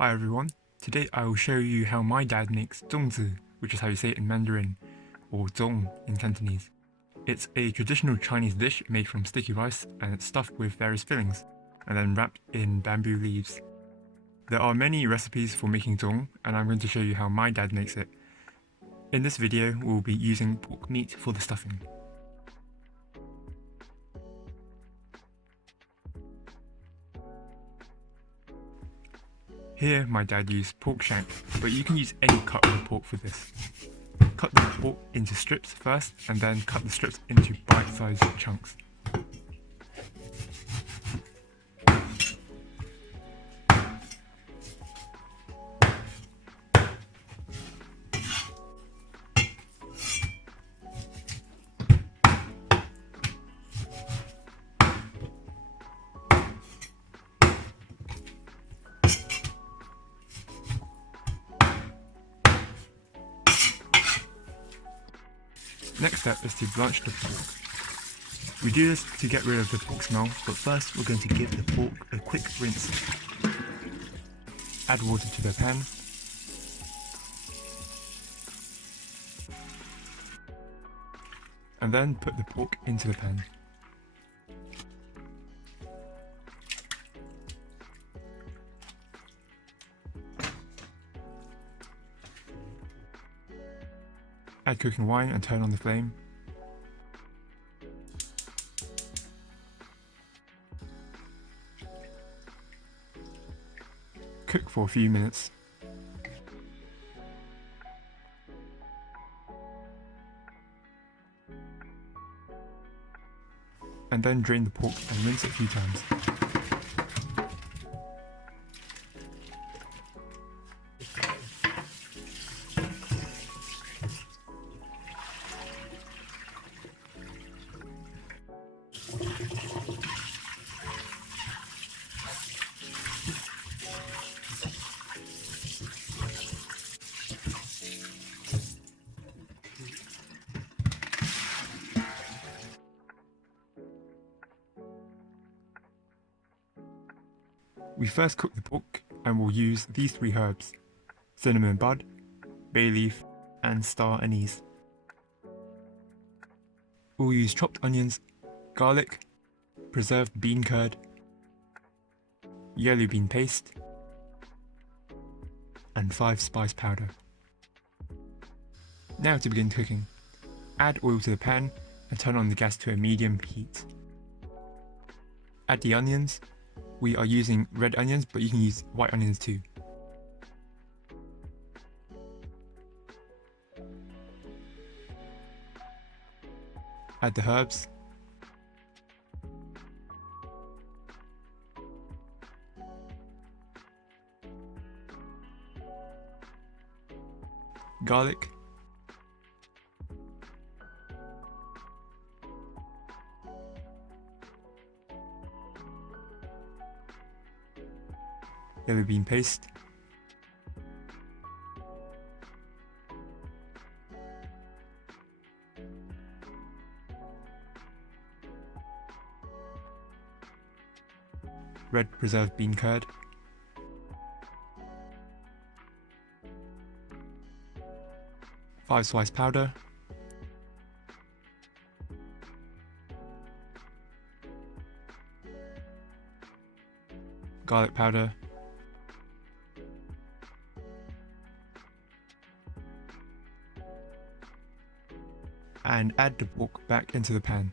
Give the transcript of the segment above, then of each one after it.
Hi everyone, today I will show you how my dad makes Zongzi, which is how you say it in Mandarin, or Zong in Cantonese. It's a traditional Chinese dish made from sticky rice and it's stuffed with various fillings, and then wrapped in bamboo leaves. There are many recipes for making Zong, and I'm going to show you how my dad makes it. In this video, we'll be using pork meat for the stuffing. Here, my dad used pork shank, but you can use any cut of the pork for this. Cut the pork into strips first, and then cut the strips into bite-sized chunks. Next step is to blanch the pork. We do this to get rid of the pork smell, but first we're going to give the pork a quick rinse. Add water to the pan. And then put the pork into the pan. Add cooking wine and turn on the flame. Cook for a few minutes. And then drain the pork and rinse it a few times. We first cook the pork and we'll use these three herbs: cinnamon bud, bay leaf, and star anise. We'll use chopped onions, garlic, preserved bean curd, yellow bean paste, and 5 spice powder. Now to begin cooking. Add oil to the pan and turn on the gas to a medium heat. Add the onions. We are using red onions, but you can use white onions too. Add the herbs. Garlic. Yellow bean paste. Red preserved bean curd. Five spice powder. Garlic powder. And add the pork back into the pan.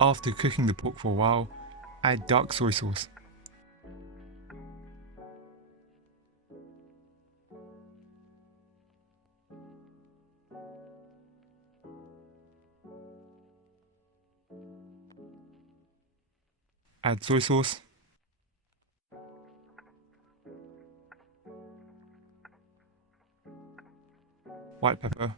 After cooking the pork for a while, add dark soy sauce. Add soy sauce. White pepper.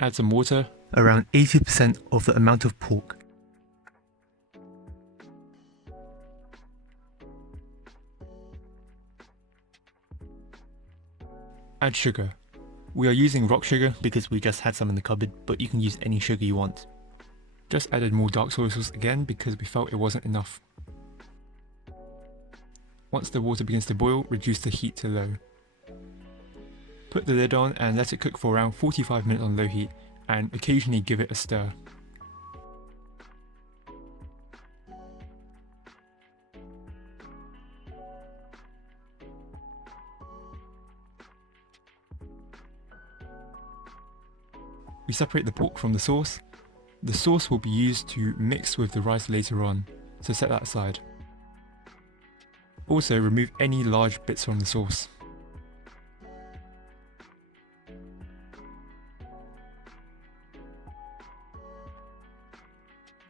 Add some water, around 80% of the amount of pork. Add sugar. We are using rock sugar because we just had some in the cupboard, but you can use any sugar you want. Just added more dark soy sauce again because we felt it wasn't enough. Once the water begins to boil, reduce the heat to low. Put the lid on and let it cook for around 45 minutes on low heat, and occasionally give it a stir. We separate the pork from the sauce. The sauce will be used to mix with the rice later on, so set that aside. Also, remove any large bits from the sauce.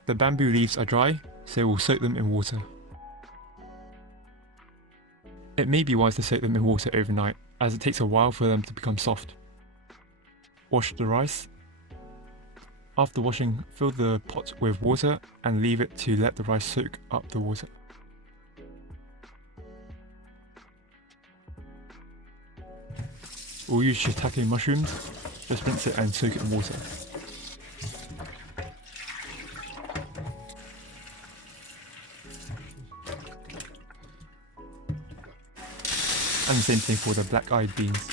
The bamboo leaves are dry, so we'll soak them in water. It may be wise to soak them in water overnight, as it takes a while for them to become soft. Wash the rice. After washing, fill the pot with water and leave it to let the rice soak up the water. We'll use shiitake mushrooms, just rinse it and soak it in water. And the same thing for the black-eyed beans.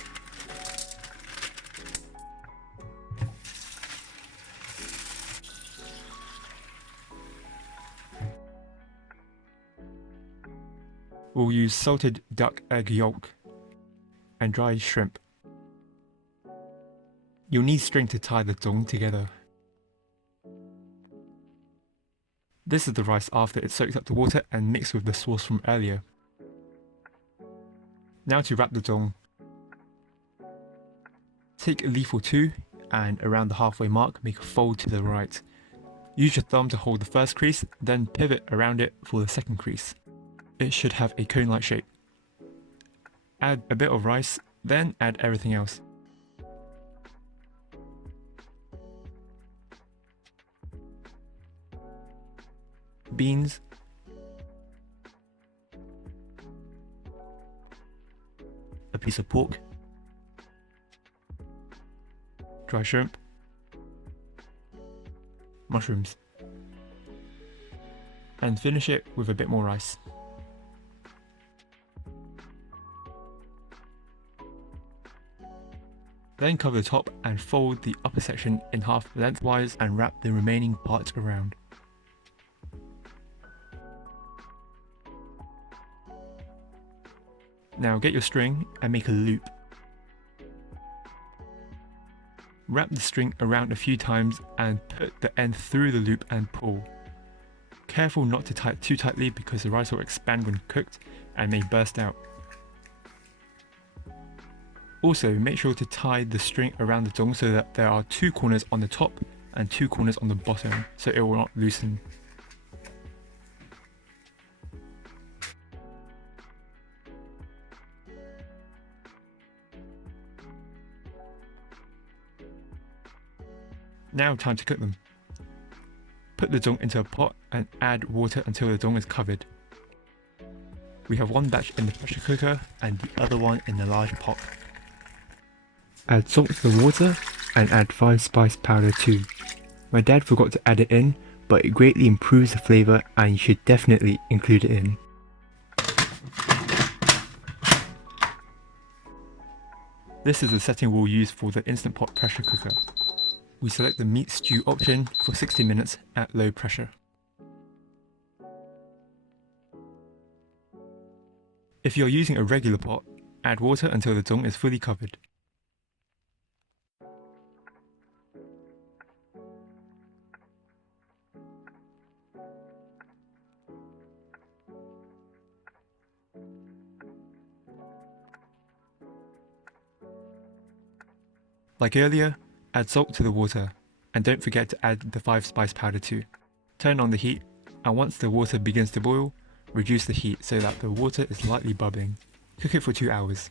We'll use salted duck egg yolk and dried shrimp. You'll need string to tie the zong together. This is the rice after it soaks up the water and mixed with the sauce from earlier. Now to wrap the zong. Take a leaf or two and around the halfway mark make a fold to the right. Use your thumb to hold the first crease, then pivot around it for the second crease. It should have a cone-like shape. Add a bit of rice, then add everything else. Beans, a piece of pork, dry shrimp, mushrooms, and finish it with a bit more rice. Then cover the top and fold the upper section in half lengthwise and wrap the remaining parts around. Now get your string and make a loop. Wrap the string around a few times and put the end through the loop and pull. Careful not to tie it too tightly because the rice will expand when cooked and may burst out. Also, make sure to tie the string around the zong so that there are two corners on the top and two corners on the bottom, so it will not loosen. Now time to cook them. Put the zong into a pot and add water until the zong is covered. We have one batch in the pressure cooker and the other one in the large pot. Add salt to the water and add 5 spice powder too. My dad forgot to add it in, but it greatly improves the flavour and you should definitely include it in. This is the setting we'll use for the Instant Pot pressure cooker. We select the meat stew option for 60 minutes at low pressure. If you're using a regular pot, add water until the zong is fully covered. Like earlier, add salt to the water, and don't forget to add the 5 spice powder too. Turn on the heat, and once the water begins to boil, reduce the heat so that the water is lightly bubbling. Cook it for 2 hours.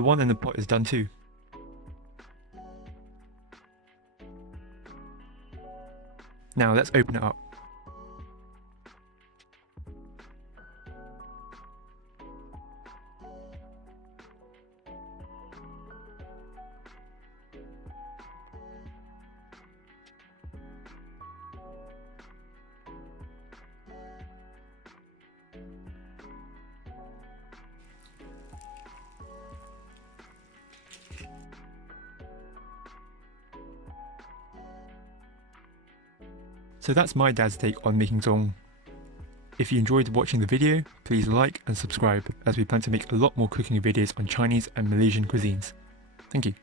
The one in the pot is done too. Now let's open it up. So that's my dad's take on making zong. If you enjoyed watching the video, please like and subscribe as we plan to make a lot more cooking videos on Chinese and Malaysian cuisines. Thank you.